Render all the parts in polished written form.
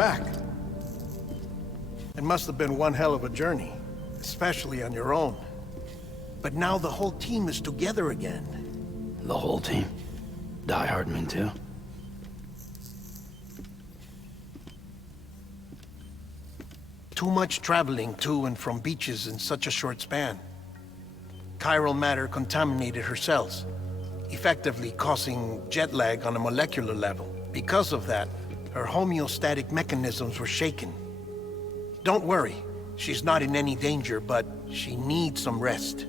back. It must have been one hell of a journey, especially on your own. But now the whole team is together again. The whole team? Die Hardman too? Too much traveling to and from beaches in such a short span. Chiral matter contaminated her cells, effectively causing jet lag on a molecular level. Because of that, her homeostatic mechanisms were shaken. Don't worry, she's not in any danger, but she needs some rest.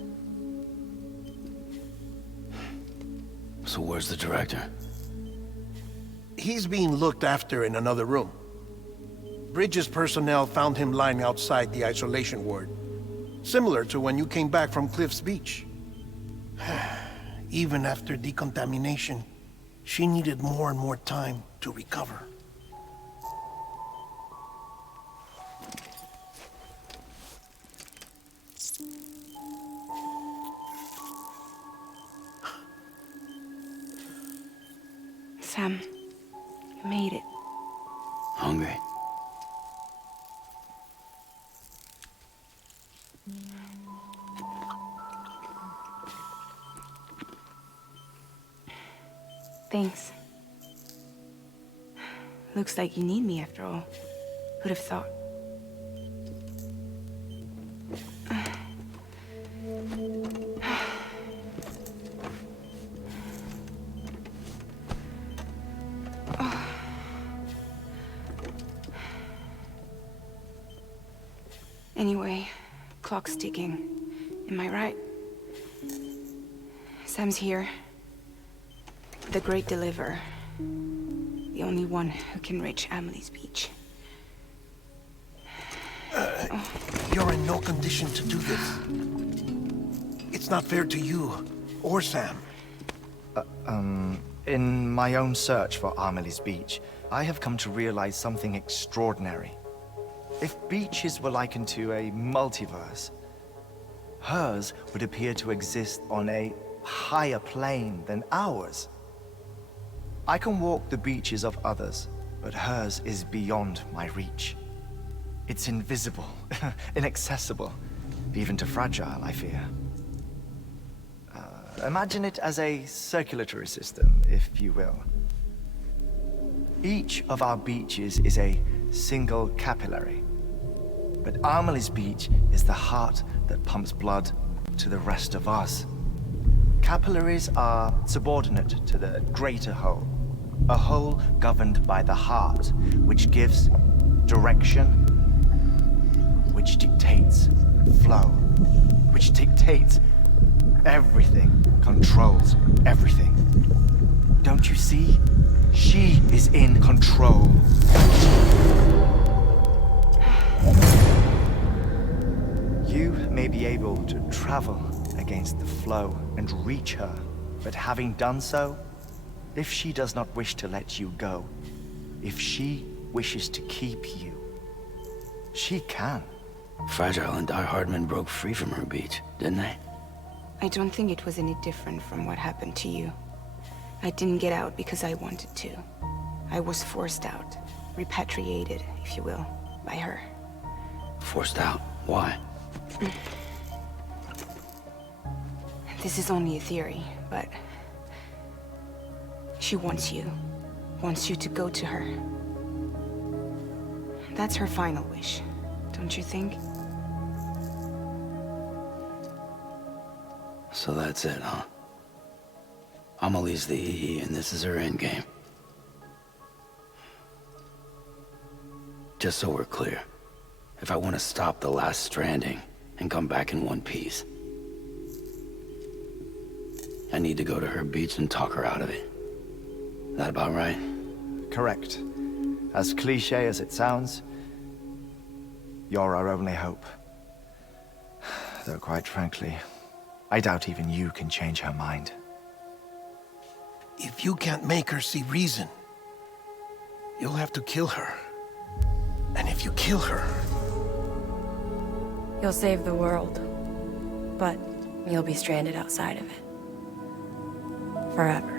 So where's the director? He's being looked after in another room. Bridges personnel found him lying outside the isolation ward. Similar to when you came back from Cliff's Beach. Even after decontamination, she needed more and more time to recover. Sam, you made it. Hungry? Thanks. Looks like you need me after all. Who'd have thought? Anyway, clock's ticking. Am I right? Sam's here. The Great Deliverer. The only one who can reach Amelie's Beach. You're in no condition to do this. It's not fair to you, or Sam. In my own search for Amelie's Beach, I have come to realize something extraordinary. If beaches were likened to a multiverse, hers would appear to exist on a higher plane than ours. I can walk the beaches of others, but hers is beyond my reach. It's invisible, inaccessible, even to fragile, I fear. Imagine it as a circulatory system, if you will. Each of our beaches is a single capillary. But Amelie's Beach is the heart that pumps blood to the rest of us. Capillaries are subordinate to the greater whole. A whole governed by the heart, which gives direction, which dictates flow, which dictates everything, controls everything. Don't you see? She is in control. You may be able to travel against the flow and reach her, but having done so, if she does not wish to let you go, if she wishes to keep you, she can. Fragile and Die Hardman broke free from her beach, didn't they? I don't think it was any different from what happened to you. I didn't get out because I wanted to. I was forced out, repatriated, if you will, by her. Forced out? Why? This is only a theory, but she wants you to go to her. That's her final wish, don't you think? So that's it, huh? Amelie's the EE, and this is her endgame. Just so we're clear, if I want to stop the last Stranding and come back in one piece, I need to go to her beach and talk her out of it. That about right? Correct. As cliché as it sounds, you're our only hope. Though quite frankly, I doubt even you can change her mind. If you can't make her see reason, you'll have to kill her. And if you kill her... You'll save the world, but you'll be stranded outside of it. Forever.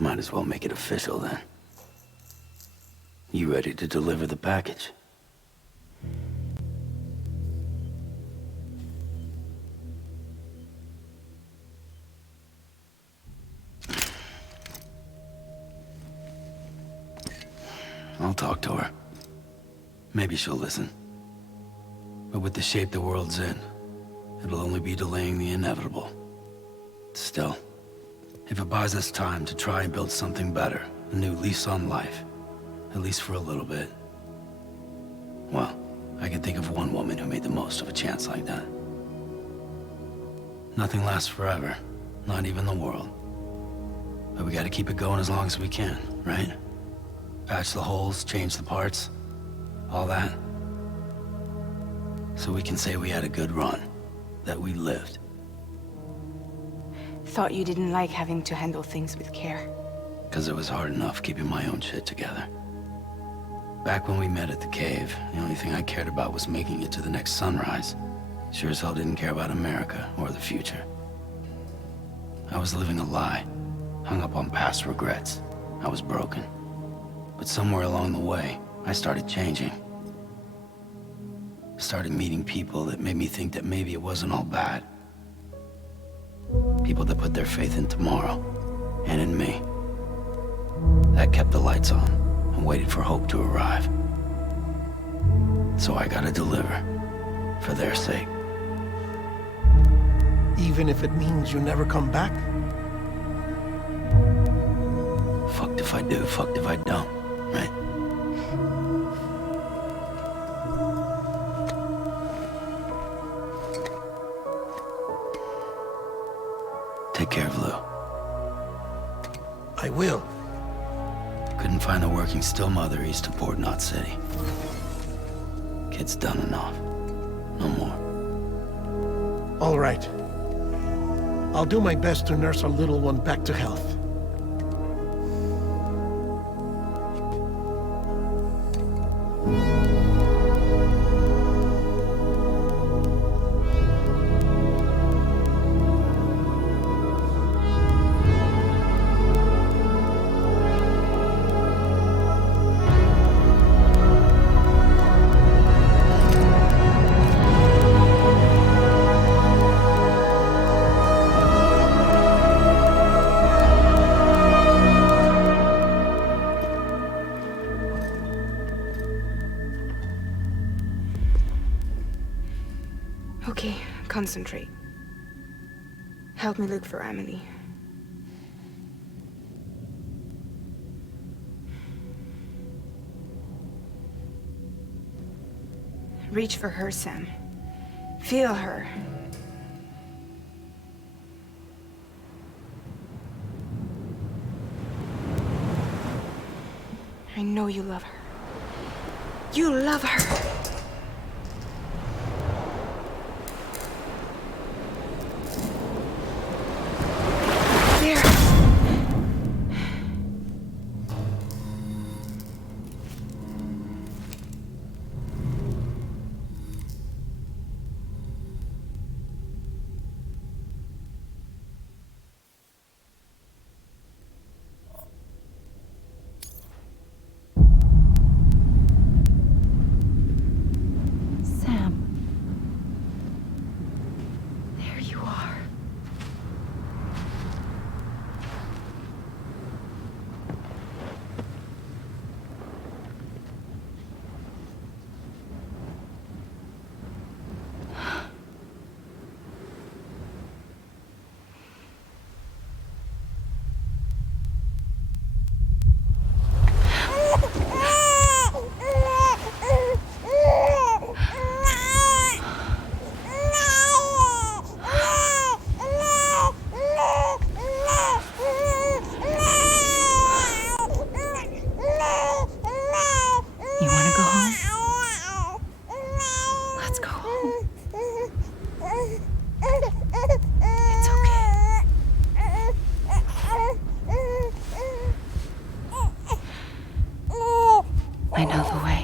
Might as well make it official then. You ready to deliver the package? I'll talk to her. Maybe she'll listen. But with the shape the world's in, it'll only be delaying the inevitable. Still, if it buys us time to try and build something better, a new lease on life, at least for a little bit, well, I can think of one woman who made the most of a chance like that. Nothing lasts forever, not even the world. But we gotta keep it going as long as we can, right? Patch the holes, change the parts, all that. So we can say we had a good run, that we lived. Thought you didn't like having to handle things with care. 'Cause it was hard enough keeping my own shit together. Back when we met at the cave, the only thing I cared about was making it to the next sunrise. Sure as hell didn't care about America or the future. I was living a lie, hung up on past regrets. I was broken. But somewhere along the way, I started changing. Started meeting people that made me think that maybe it wasn't all bad. People that put their faith in tomorrow, and in me. That kept the lights on, and waited for hope to arrive. So I gotta deliver, for their sake. Even if it means you never come back? Fucked if I do, fucked if I don't, right? Take care of Lou. I will. Couldn't find a working still mother east of Port Knot City. Kid's done enough. No more. All right. I'll do my best to nurse our little one back to health. Okay, concentrate. Help me look for Emily. Reach for her, Sam. Feel her. I know you love her. You love her! I know the way.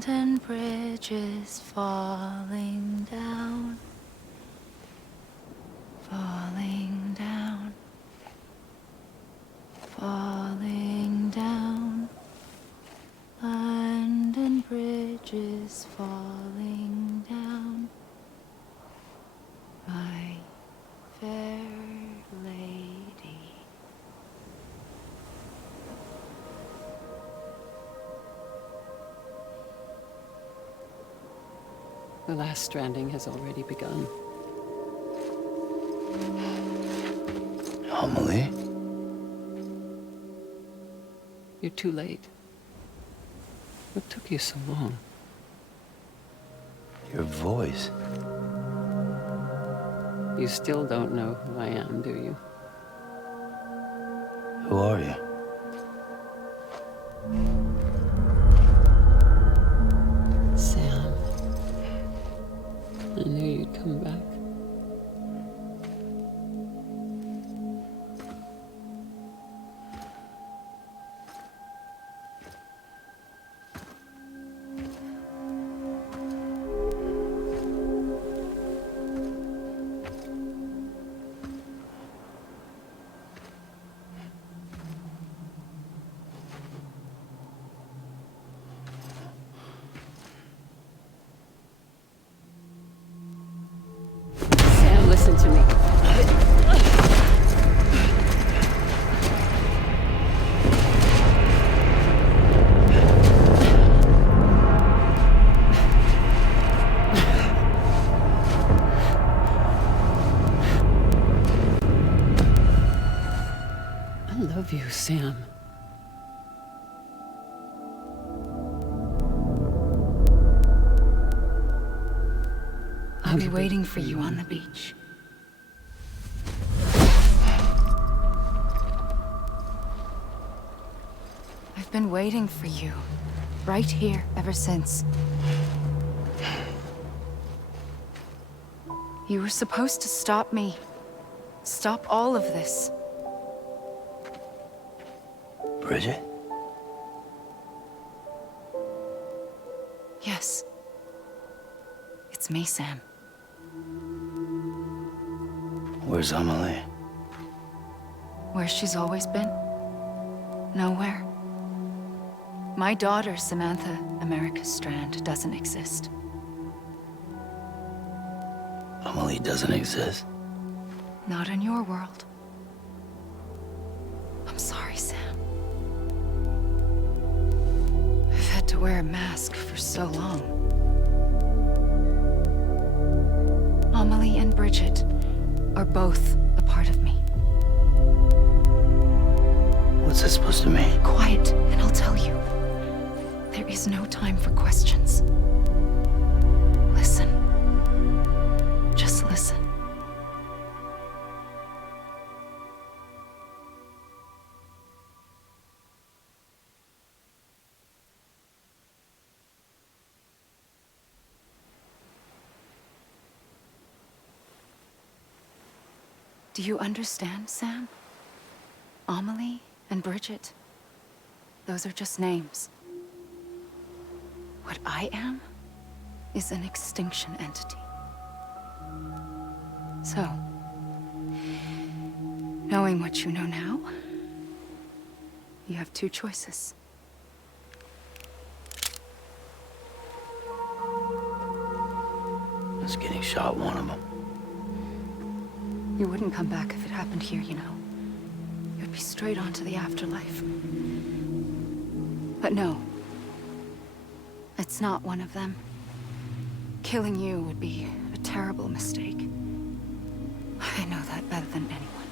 Abandoned bridges falling down, falling down, falling down. London bridges falling down, my fair lady. The last stranding has already begun. Amelie? You're too late. What took you so long? Your voice. You still don't know who I am, do you? Who are you? Sam. I knew you'd come back. Sam, listen to me. I love you, Sam. I'll be waiting for you on the beach. I've been waiting for you, right here, ever since. You were supposed to stop me. Stop all of this. Bridget? Yes. It's me, Sam. Where's Amelie? Where she's always been. Nowhere. My daughter, Samantha America Strand, doesn't exist. Amelie doesn't exist. Not in your world. I'm sorry, Sam. I've had to wear a mask for so long. Amelie and Bridget are both a part of me. What's that supposed to mean? Quiet, and I'll tell you. There is no time for questions. Listen. Just listen. Do you understand, Sam? Amelie and Bridget, those are just names. What I am is an extinction entity. So, knowing what you know now, you have two choices. Is getting shot one of them? You wouldn't come back if it happened here, you know. You'd be straight on to the afterlife. But no. It's not one of them. Killing you would be a terrible mistake. I know that better than anyone.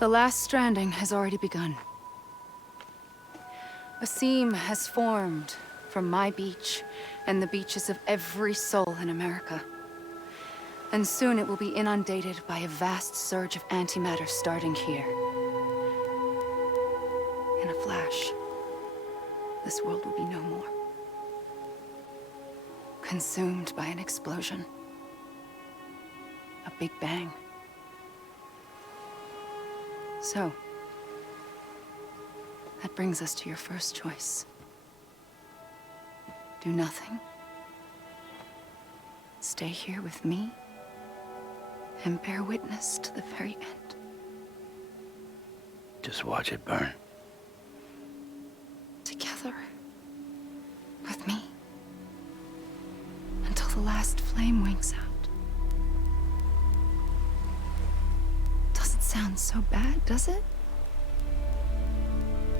The last stranding has already begun. A seam has formed from my beach and the beaches of every soul in America. And soon it will be inundated by a vast surge of antimatter starting here. In a flash, this world will be no more. Consumed by an explosion. A big bang. So, that brings us to your first choice. Do nothing. Stay here with me and bear witness to the very end. Just watch it burn. Together. With me. Until the last flame winks out. Doesn't sound so bad, does it?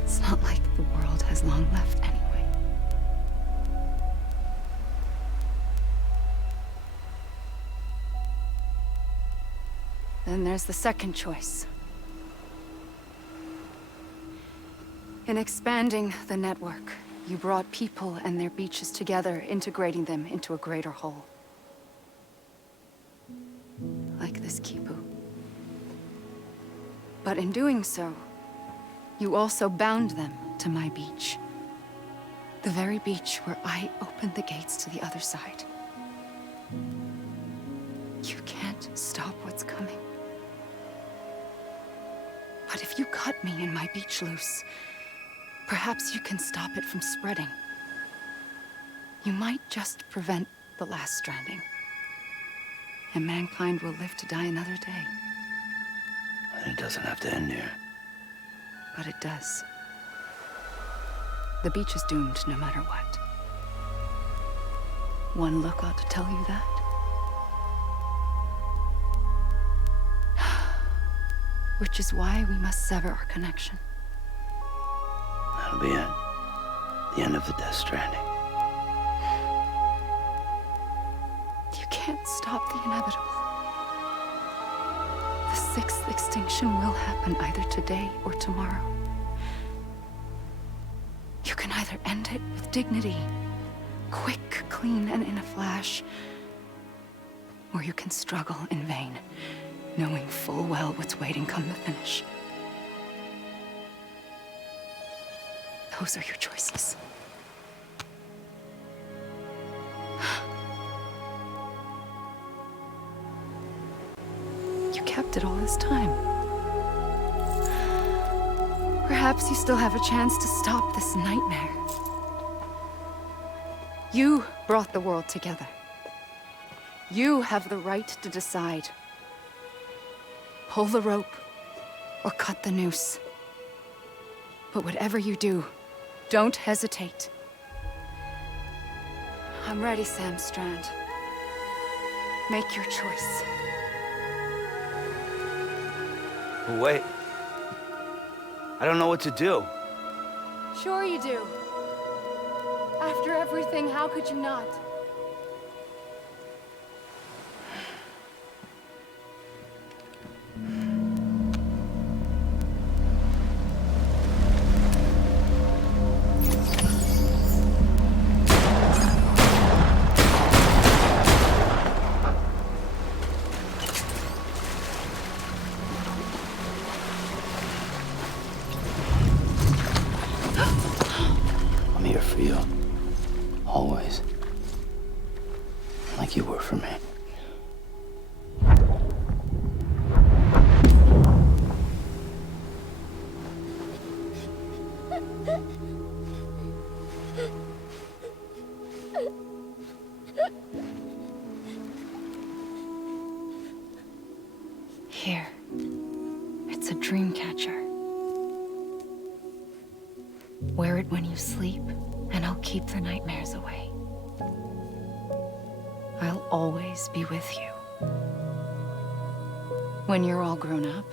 It's not like the world has long left anyway. Then there's the second choice. In expanding the network, you brought people and their beaches together, integrating them into a greater whole. Like this Kipu. But in doing so, you also bound them to my beach. The very beach where I opened the gates to the other side. You can't stop what's coming. But if you cut me and my beach loose, perhaps you can stop it from spreading. You might just prevent the last stranding. And mankind will live to die another day. And it doesn't have to end here. But it does. The beach is doomed no matter what. One look ought to tell you that. Which is why we must sever our connection. That'll be it. The end of the Death Stranding. You can't stop the inevitable. The sixth extinction will happen either today or tomorrow. You can either end it with dignity, quick, clean, and in a flash, or you can struggle in vain, knowing full well what's waiting come the finish. Those are your choices. You kept it all this time. Perhaps you still have a chance to stop this nightmare. You brought the world together. You have the right to decide. Pull the rope, or cut the noose. But whatever you do, don't hesitate. I'm ready, Sam Strand. Make your choice. Wait. I don't know what to do. Sure you do. After everything, how could you not? I'm here for you. Always. Like you were for me. Here. It's a dream catcher. Wear it when you sleep, and I'll keep the nightmares away. I'll always be with you. When you're all grown up,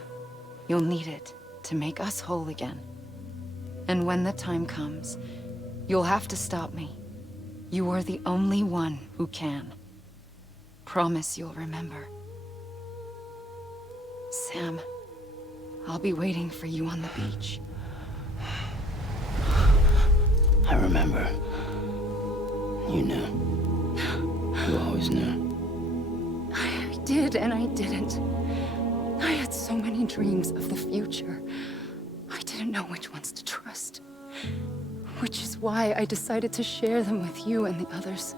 you'll need it to make us whole again. And when the time comes, you'll have to stop me. You are the only one who can. Promise you'll remember. Sam, I'll be waiting for you on the beach. I remember. You knew. You always knew. I did and I didn't. I had so many dreams of the future. I didn't know which ones to trust. Which is why I decided to share them with you and the others.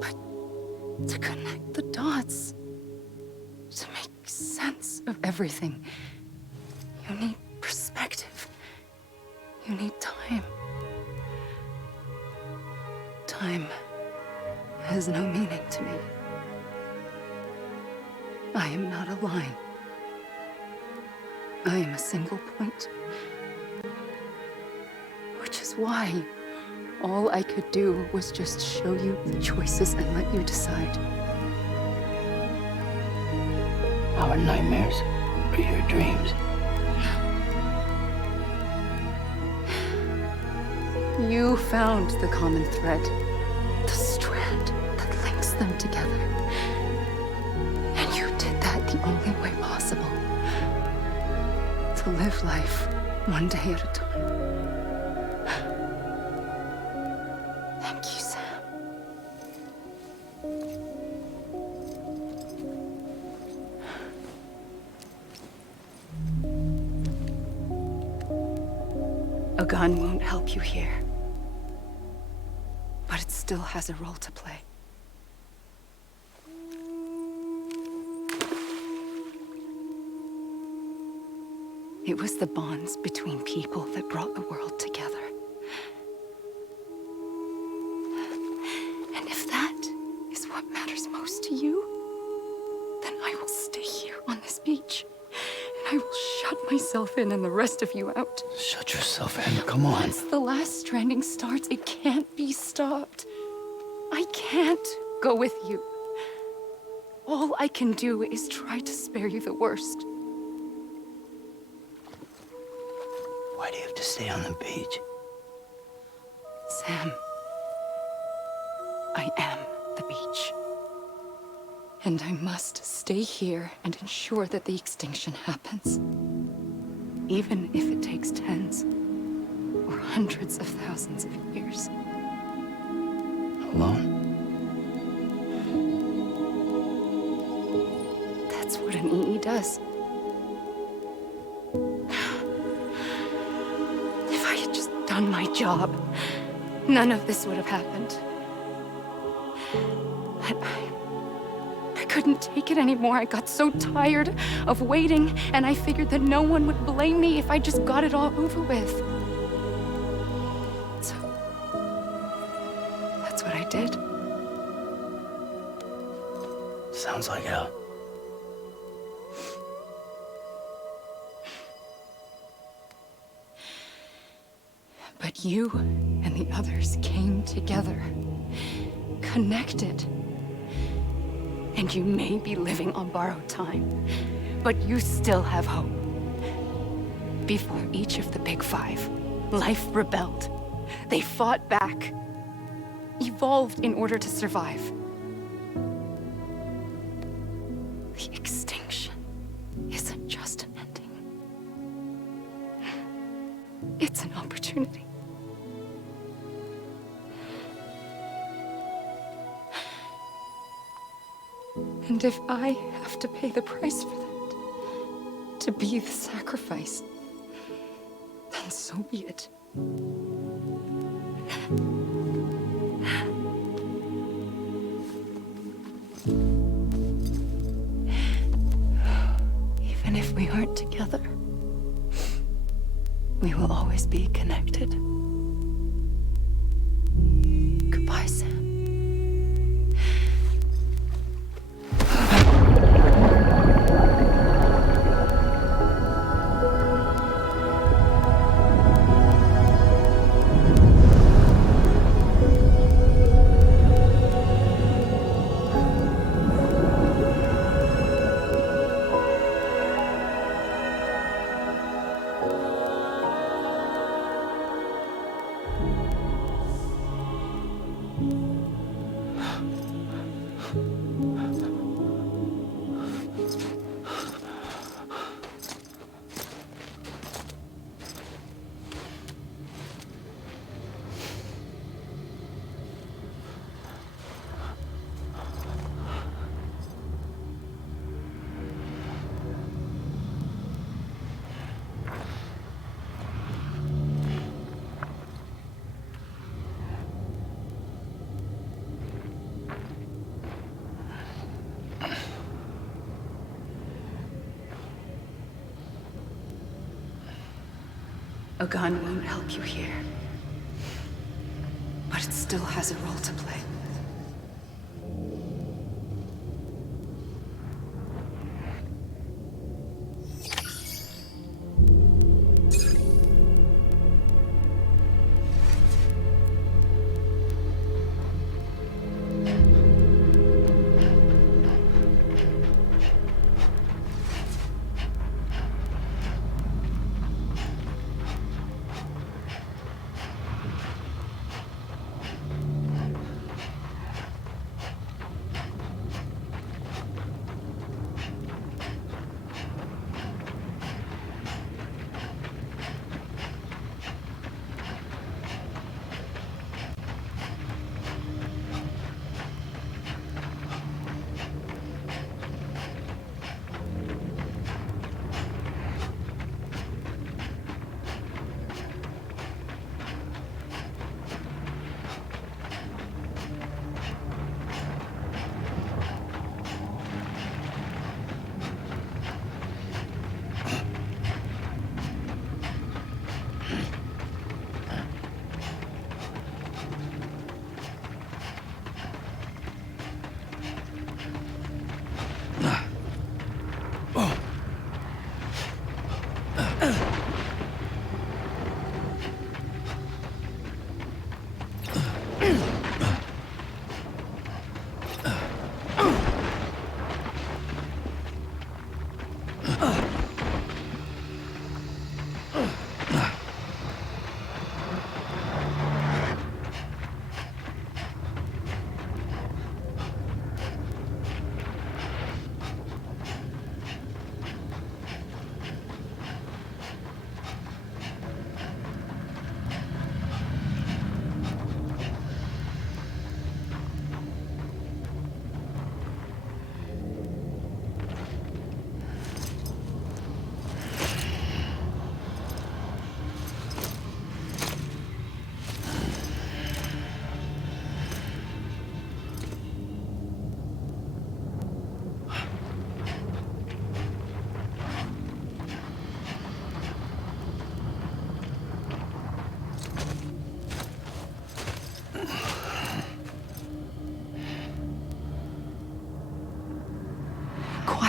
But to connect the dots, to make sense of everything, mine. I am a single point. Which is why all I could do was just show you the choices and let you decide. Our nightmares are your dreams. You found the common thread, the strand that links them together. And you did that the only way possible. To live life one day at a time. Thank you, Sam. A gun won't help you here. But it still has a role to play. It was the bonds between people that brought the world together. And if that is what matters most to you, then I will stay here on this beach. And I will shut myself in and the rest of you out. Shut yourself in, come on. Once the last stranding starts, it can't be stopped. I can't go with you. All I can do is try to spare you the worst. Why do you have to stay on the beach? Sam, I am the beach. And I must stay here and ensure that the extinction happens. Even if it takes tens or hundreds of thousands of years. Alone? That's what an EE does. If I had just done my job, none of this would have happened. But I couldn't take it anymore. I got so tired of waiting, and I figured that no one would blame me if I just got it all over with. So, that's what I did. Sounds like hell. But you and the others came together, connected. And you may be living on borrowed time, but you still have hope. Before each of the Big Five, life rebelled. They fought back, evolved in order to survive. The extinction isn't just an ending. It's an opportunity. And if I have to pay the price for that, to be the sacrifice, then so be it. Even if we aren't together, we will always be connected. Goodbye, Sam. A gun won't help you here, but it still has a role to play.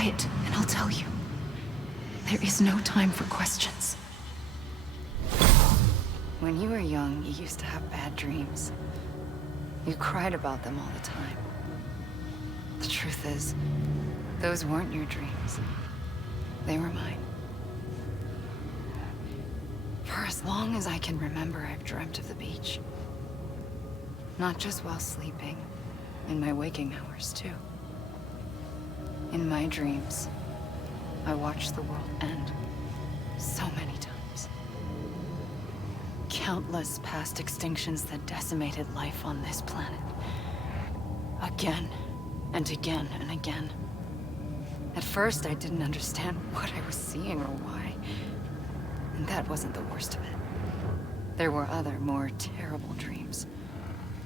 quiet, and I'll tell you. There is no time for questions. When you were young, you used to have bad dreams. You cried about them all the time. The truth is, those weren't your dreams. They were mine. For as long as I can remember, I've dreamt of the beach. Not just while sleeping, in my waking hours, too. In my dreams, I watched the world end so many times. Countless past extinctions that decimated life on this planet. Again, and again, and again. At first, I didn't understand what I was seeing or why. And that wasn't the worst of it. There were other, more terrible dreams.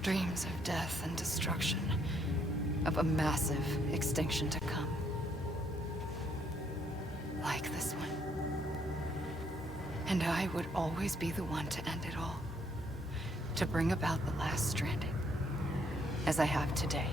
Dreams of death and destruction. Of a massive extinction to come. Like this one. And I would always be the one to end it all. To bring about the last stranding. As I have today.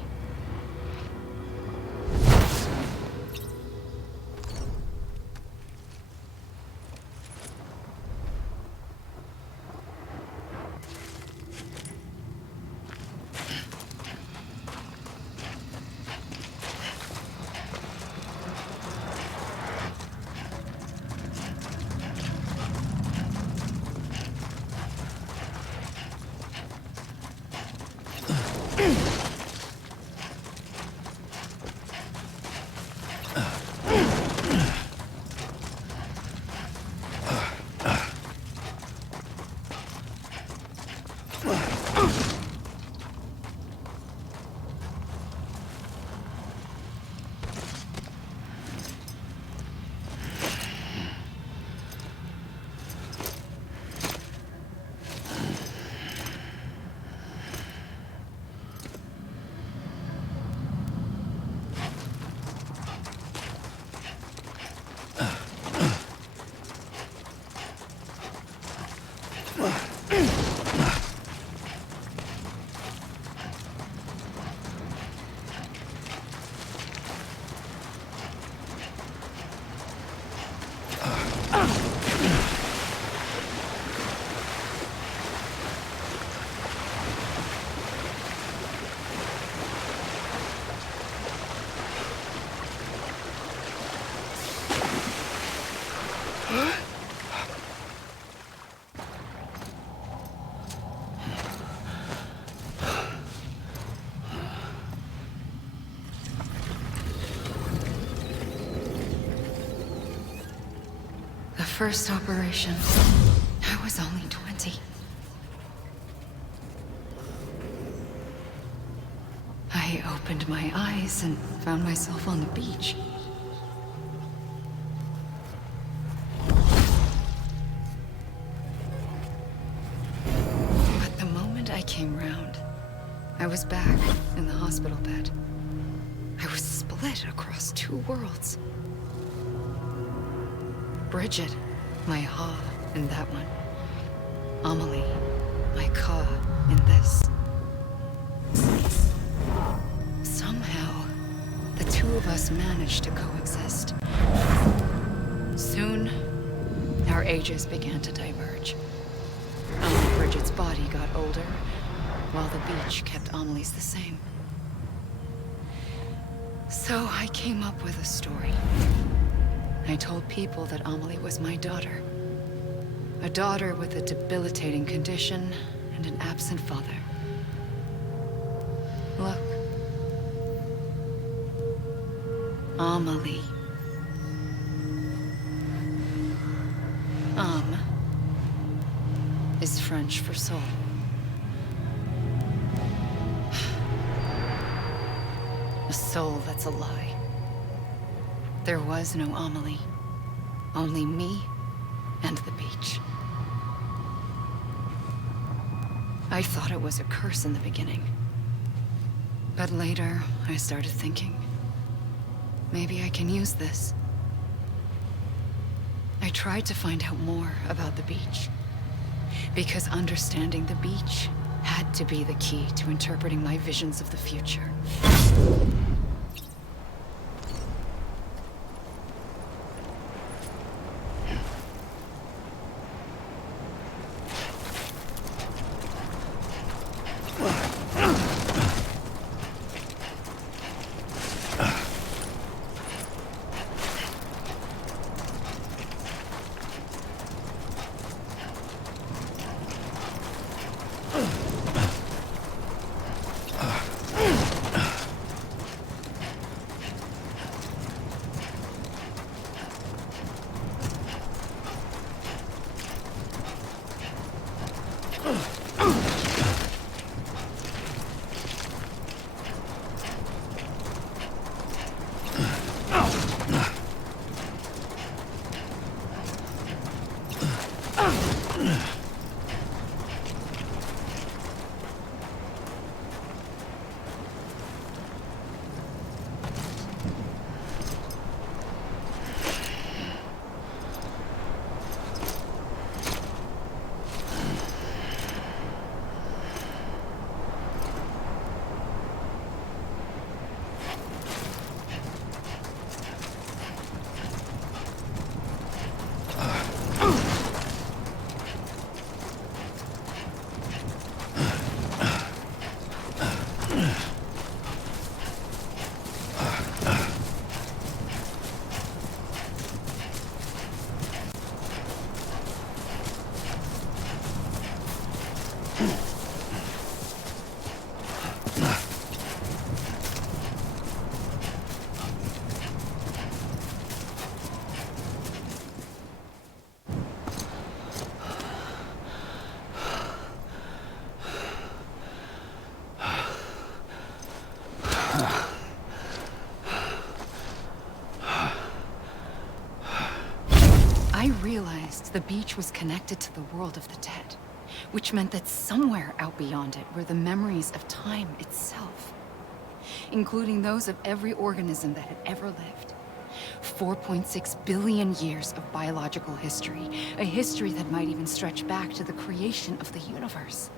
First operation, I was only 20. I opened my eyes and found myself on the beach. But the moment I came round, I was back in the hospital bed. I was split across two worlds. Bridget, my Ha in that one. Amelie, my Ka in this. Somehow, the two of us managed to coexist. Soon, our ages began to diverge. Bridget's body got older, while the beach kept Amelie's the same. So I came up with a story. I told people that Amelie was my daughter. A daughter with a debilitating condition and an absent father. Look. Amelie. Âme is French for soul. A soul that's a lie. There was no Amelie. Only me and the beach. I thought it was a curse in the beginning. But later, I started thinking, maybe I can use this. I tried to find out more about the beach. Because understanding the beach had to be the key to interpreting my visions of the future. I realized the beach was connected to the world of the dead, which meant that somewhere out beyond it were the memories of time itself, including those of every organism that had ever lived. 4.6 billion years of biological history, a history that might even stretch back to the creation of the universe.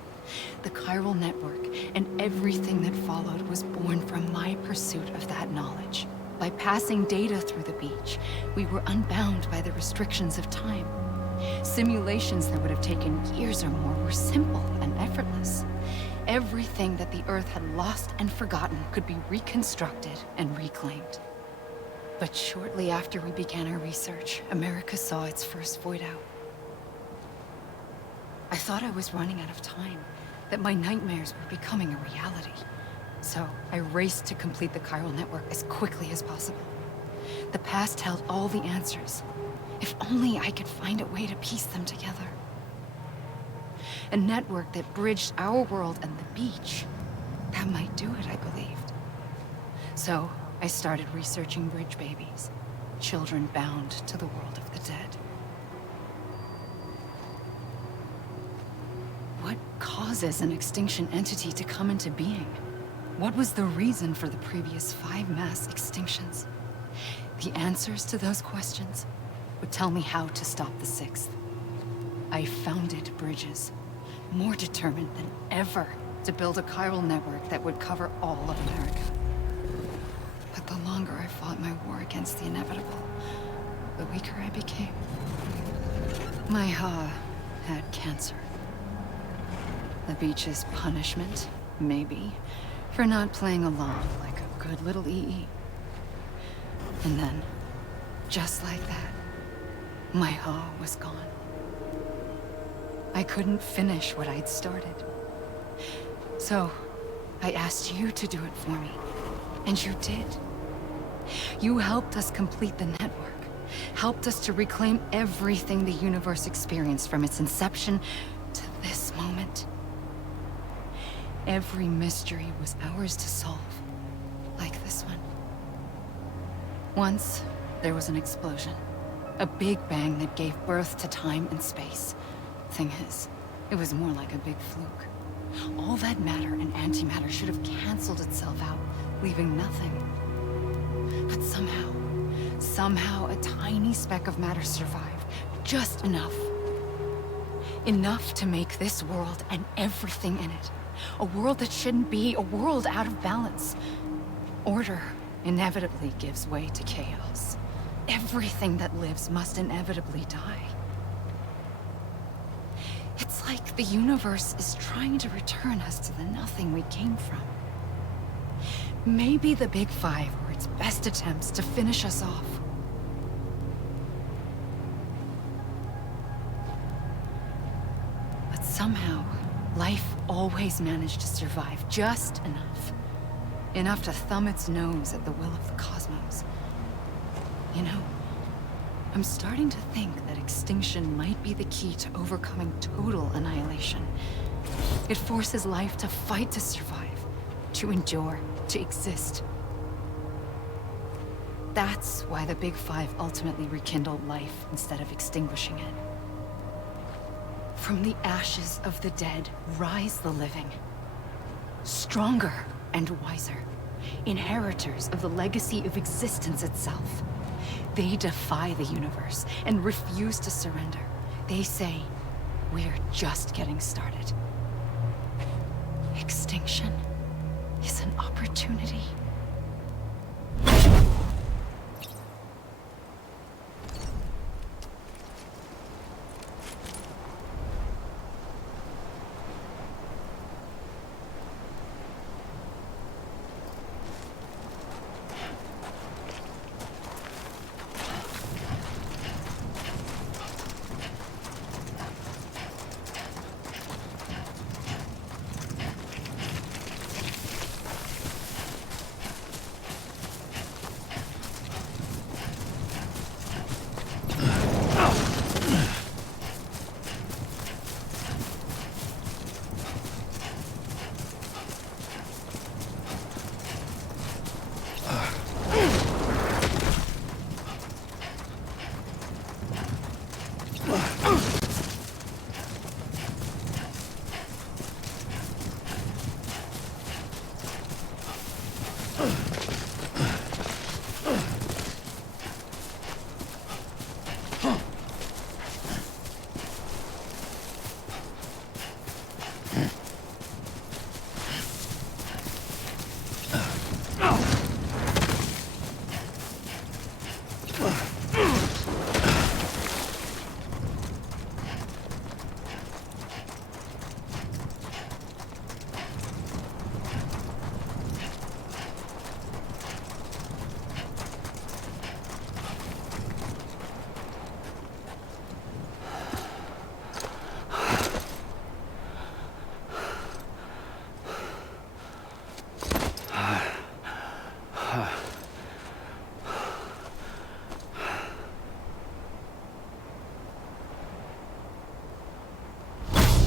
The chiral network and everything that followed was born from my pursuit of that knowledge. By passing data through the beach, we were unbound by the restrictions of time. Simulations that would have taken years or more were simple and effortless. Everything that the Earth had lost and forgotten could be reconstructed and reclaimed. But shortly after we began our research, America saw its first void out. I thought I was running out of time, that my nightmares were becoming a reality. So I raced to complete the chiral network as quickly as possible. The past held all the answers. If only I could find a way to piece them together. A network that bridged our world and the beach. That might do it, I believed. So I started researching bridge babies, children bound to the world of the dead. What causes an extinction entity to come into being? What was the reason for the previous 5 mass extinctions? The answers to those questions would tell me how to stop the 6th. I founded bridges, more determined than ever to build a chiral network that would cover all of America. But the longer I fought my war against the inevitable, the weaker I became. My Ha had cancer. The beach's punishment, maybe, for not playing along like a good little EE. And then, just like that, my Ha was gone. I couldn't finish what I'd started. So, I asked you to do it for me, and you did. You helped us complete the network, helped us to reclaim everything the universe experienced from its inception to this moment. Every mystery was ours to solve, like this one. Once, there was an explosion. A big bang that gave birth to time and space. Thing is, it was more like a big fluke. All that matter and antimatter should have canceled itself out, leaving nothing. But somehow a tiny speck of matter survived. Just enough. Enough to make this world and everything in it. A world that shouldn't be, a world out of balance. Order inevitably gives way to chaos. Everything that lives must inevitably die. It's like the universe is trying to return us to the nothing we came from. Maybe the Big Five were its best attempts to finish us off. But somehow, life always managed to survive just enough. Enough to thumb its nose at the will of the cosmos. You know, I'm starting to think that extinction might be the key to overcoming total annihilation. It forces life to fight to survive, to endure, to exist. That's why the Big Five ultimately rekindled life instead of extinguishing it. From the ashes of the dead rise the living. Stronger and wiser. Inheritors of the legacy of existence itself. They defy the universe and refuse to surrender. They say, we're just getting started. Extinction is an opportunity.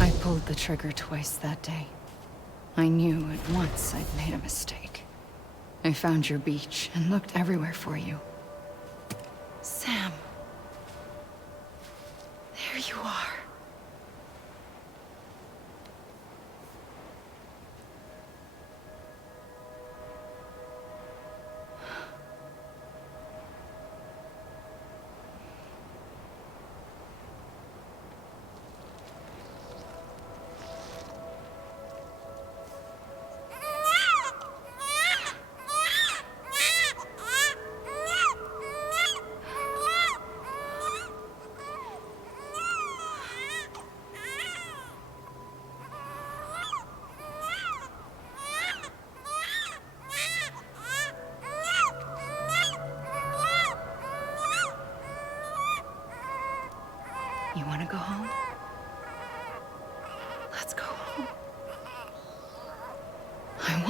I pulled the trigger twice that day. I knew at once I'd made a mistake. I found your beach and looked everywhere for you. Sam. There you are. You want to go home? Let's go home. I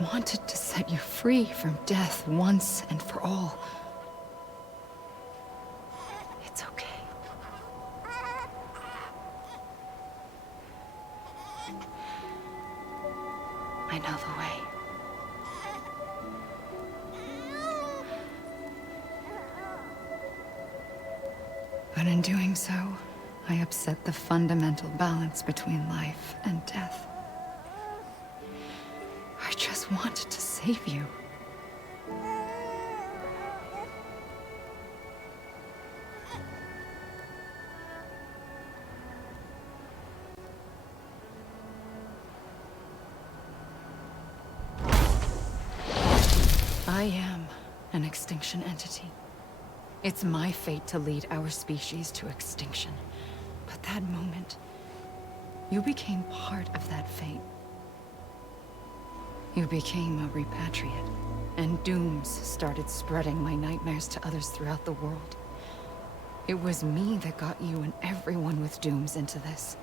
wanted to set you free from death once and for all. It's okay. I know the way. But in doing so, I upset the fundamental balance between life and death. I just wanted to save you. I am an extinction entity. It's my fate to lead our species to extinction. But that moment, you became part of that fate. You became a repatriate, and dooms started spreading my nightmares to others throughout the world. It was me that got you and everyone with dooms into this.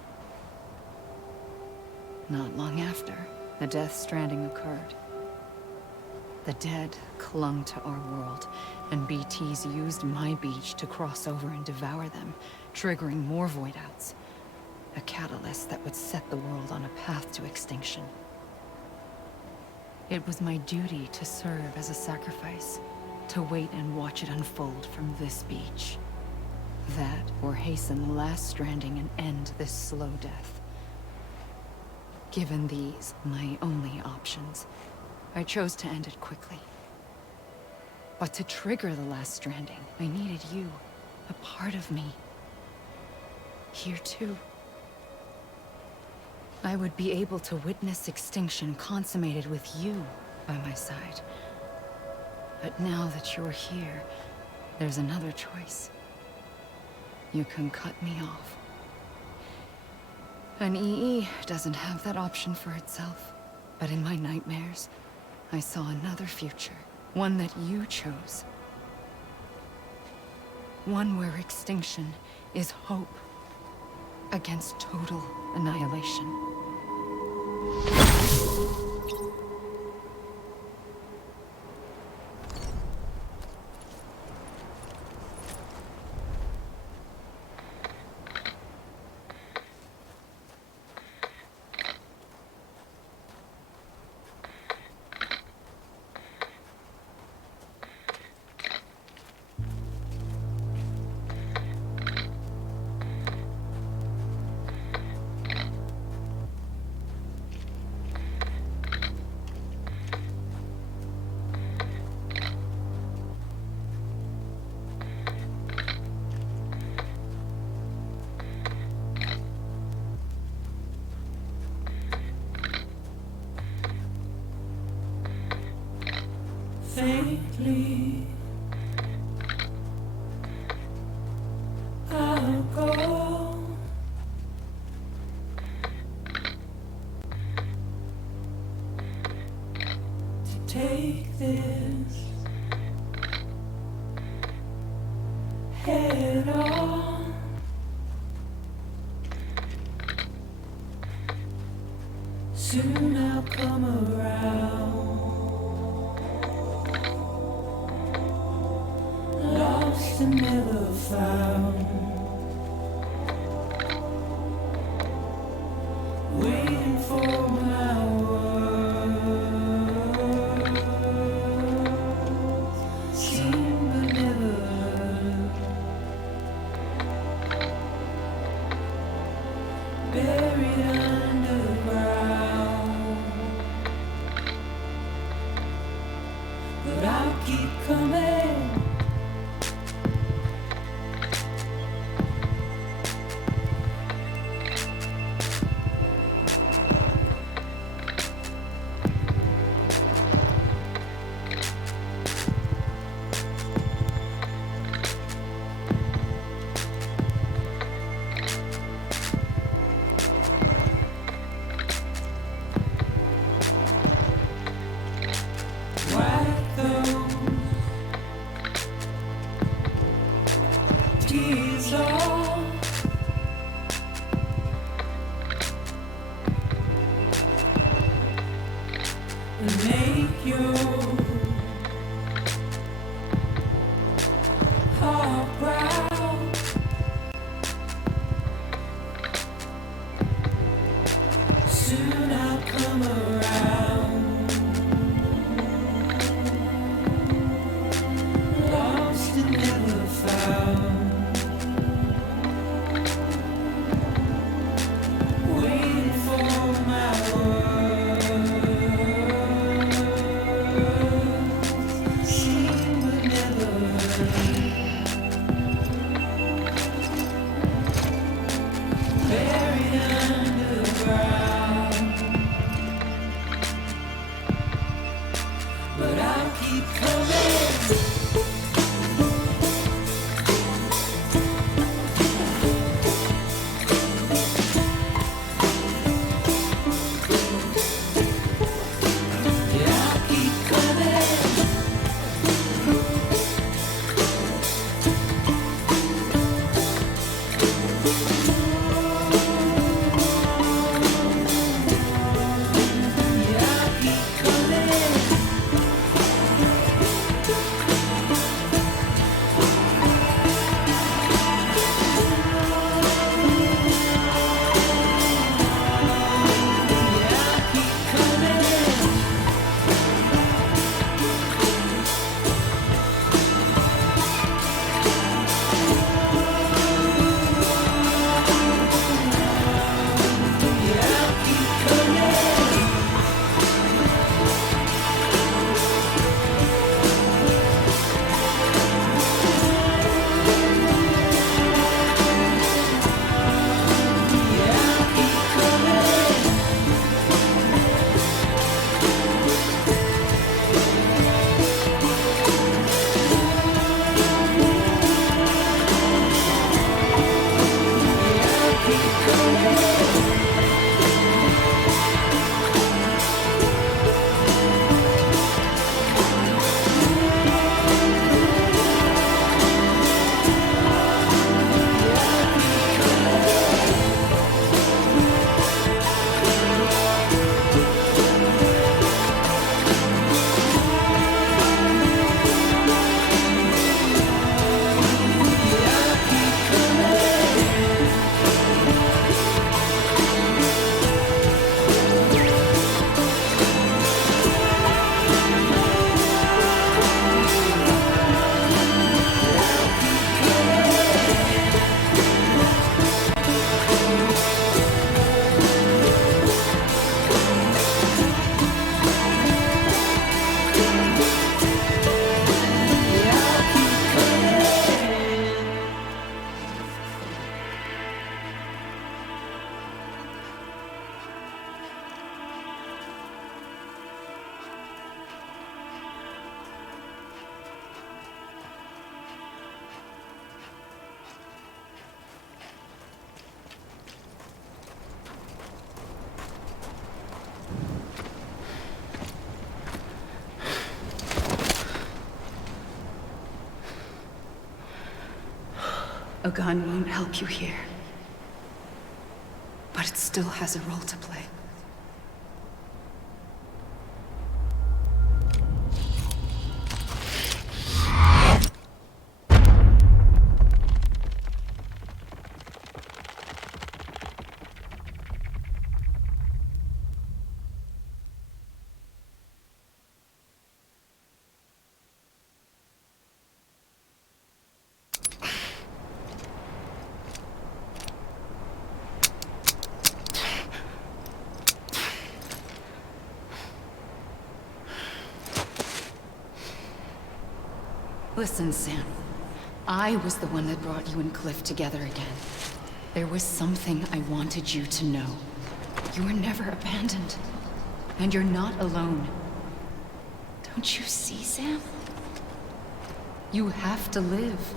Not long after, the death stranding occurred. The dead clung to our world, and BTs used my beach to cross over and devour them, triggering more void outs. A catalyst that would set the world on a path to extinction. It was my duty to serve as a sacrifice, to wait and watch it unfold from this beach. That, or hasten the last stranding and end this slow death. Given these, my only options, I chose to end it quickly. But to trigger the last stranding, I needed you, a part of me. Here too. I would be able to witness extinction consummated with you by my side. But now that you're here, there's another choice. You can cut me off. An EE doesn't have that option for itself. But in my nightmares, I saw another future. One that you chose. One where extinction is hope against total annihilation. Faintly, I'll go to take this head on. Soon I'll come around. Lost and never found, waiting for my words, seen but never heard, buried underground, but I'll keep coming. Wipe those tears off, and make your heart proud. Soon I'll come around. Lost and never found, waiting for my words, seen but never heard, buried underground, but I'll keep coming. A gun won't help you here. But it still has a role to play. Listen, Sam. I was the one that brought you and Cliff together again. There was something I wanted you to know. You were never abandoned. And you're not alone. Don't you see, Sam? You have to live.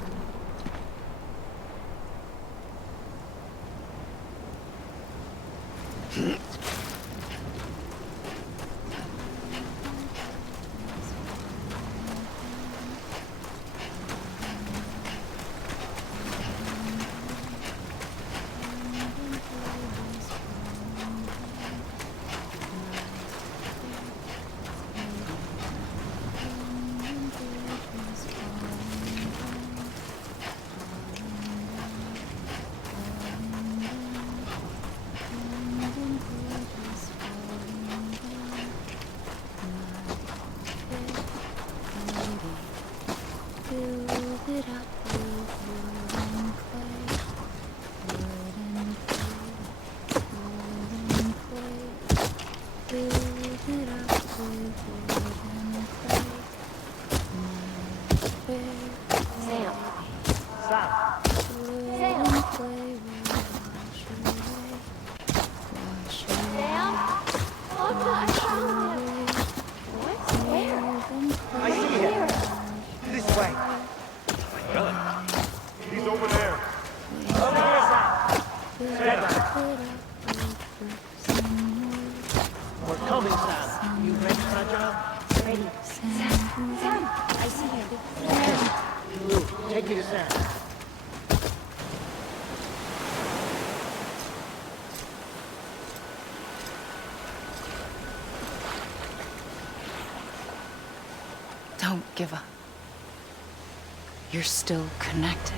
Don't give up. You're still connected.